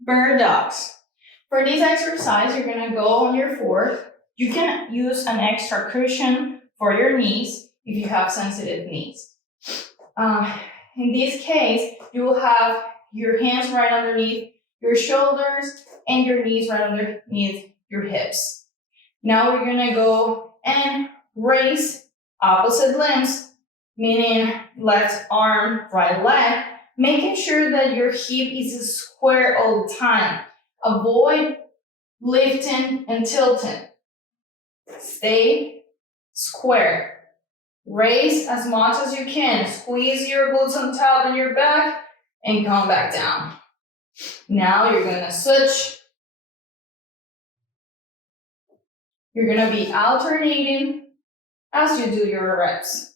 Bird dogs. For this exercise, you're gonna go on your floor. You can use an extra cushion for your knees if you have sensitive knees. In this case, you will have your hands right underneath your shoulders and your knees right underneath your hips. Now we're gonna go and raise opposite limbs, meaning left arm, right leg, making sure that your hip is square all the time. Avoid lifting and tilting. Stay square. Raise as much as you can. Squeeze your glutes on top and your back and come back down. Now you're gonna switch. You're gonna be alternating as you do your reps.